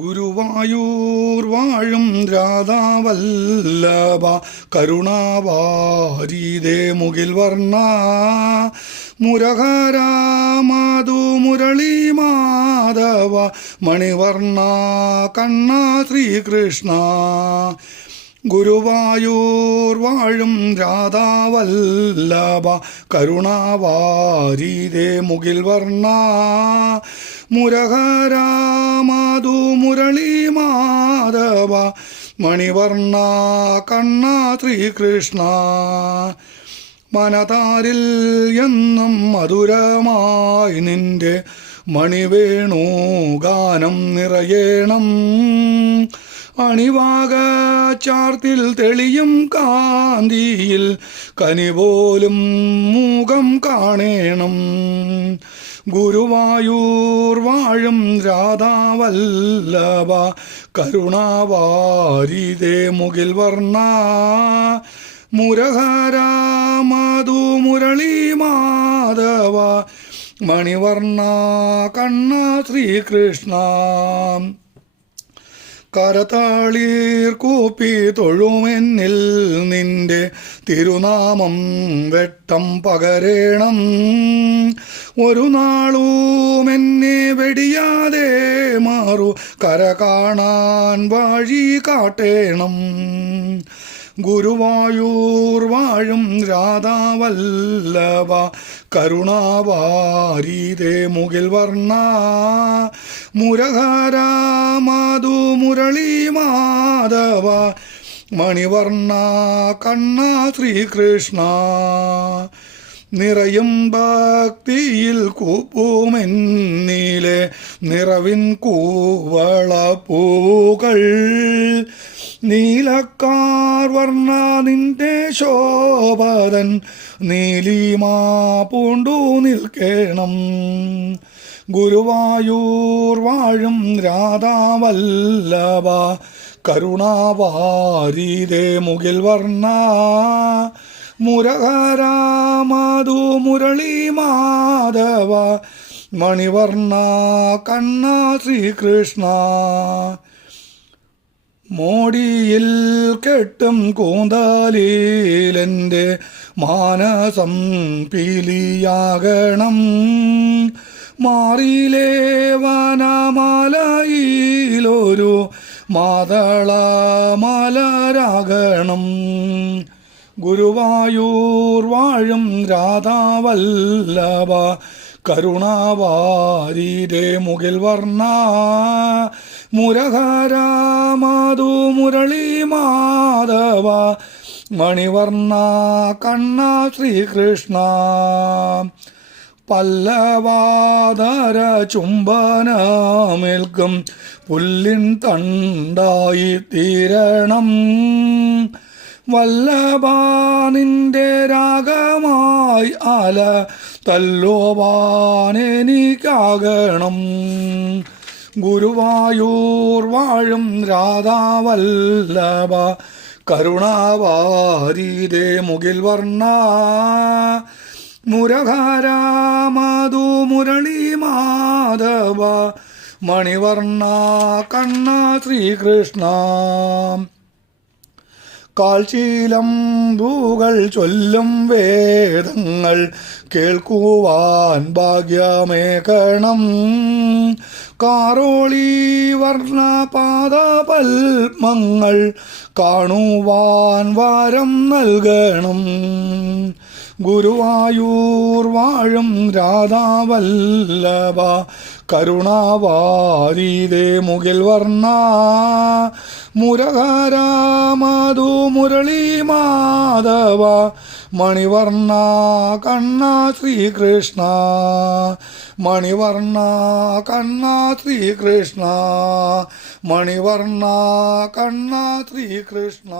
ഗുരുവായൂർ വാഴും രാധാവല്ലഭ. കരുണാവാരിതേ മുകിൽ വർണ. മുരഹരാമാതു മുരളി മാധവ. മണിവർണ കണ്ണ ശ്രീകൃഷ്ണ. ഗുരുവായൂർ വാഴും രാധാവല്ലഭ കരുണാവാരിതേ മുകിൽ വർണ. മുരഹരാമാതു മുരളി മാധവ മണിവർണ കണ്ണ ശ്രീകൃഷ്ണ. മനതാരിൽ എന്നും മധുരമായി നിന്റെ മണിവേണു ഗാനം നിറയേണം. അണിവാക ചാർത്തിൽ തെളിയും കാന്തിയിൽ കനിപോലും മൂകം കാണേണം. ഗുരുവായൂർ വാഴും രാധാവല്ലഭ കരുണാവാരിതേ മുകിൽ വർണ. മുരഹരാമധു മുരളി മാധവ മണിവർണ കണ്ണ ശ്രീകൃഷ്ണ. കരതാളീർ കൂപ്പി തൊഴുമെന്നിൽ നിന്റെ തിരുനാമം വെട്ടം പകരേണം. ഒരു നാളൂമെന്നെ വെടിയാതെ മാറു കര കാണാൻ വഴി കാട്ടേണം. ഗുരുവായൂർ വാഴും രാധാവല്ലഭ കരുണാവാരീതേ മുകിൽ വർണ മുരഹാരാമാധു മുരളി മാധവ മണിവർണ കണ്ണ ശ്രീകൃഷ്ണ. നിറയും ഭക്തിയിൽ കൂപ്പുമെന്നിലെ നിറവിൻ കൂവള പൂകൾ നീലക്കാർ വർണ നിന്റെ ശോഭതൻ നീലിമാ പൂണ്ടു നിൽക്കണം. ഗുരുവായൂർ വാഴും രാധാവല്ലഭ കരുണാവാരിതേ മുകിൽ വർണ. മുരഹരാമധു മുരളി മാധവ മണിവർണ കണ്ണ ശ്രീകൃഷ്ണ. മോടിയിൽ കെട്ടും കൂന്താലിലെന്റെ മാനസം പീലിയാകണം. മാറിയിലേ വനമാലയിലൊരു മാതള മലരാകണം ഗുരുവായൂർ വാഴും രാധാവല്ലഭ കരുണാവാരിരേ മുകിൽ വർണ മുരഹരാമധു മുരളി മാധവ മണിവർണ കണ്ണ ശ്രീകൃഷ്ണ. പല്ലവാതര ചുംബനമേൽക്കും പുല്ലിൻ തണ്ടായി തീരണം. വല്ലഭാനിന്റെ രാഗമായി ആല തല്ലോവാനെനിക്കാകണം ഗുരുവായൂർ വാഴും രാധാവല്ലഭ. കരുണാവാരീതേ മുകിൽ വർണ. മുരഹരാമധു മുരളി മാധവ. മണിവർണ കണ്ണ ശ്രീകൃഷ്ണ. കാൽശീലംബുകൾ ചൊല്ലും വേദങ്ങൾ കേൾക്കുവാൻ ഭാഗ്യമേകണം കാറോളി വർണ പാദപൽമങ്ങൾ കാണുവാൻ വാരം നൽകണം. ഗുരുവായൂർ വാഴും രാധാവല്ലഭ. കരുണാവാരീതേ മുകിൽ വർണ. മുരകാരാമാധു മുരളി മാധവ. മണിവർണ കണ്ണ ശ്രീകൃഷ്ണ. മണിവർണ കണ്ണ ശ്രീകൃഷ്ണ. മണിവർണ കണ്ണ ശ്രീകൃഷ്ണ.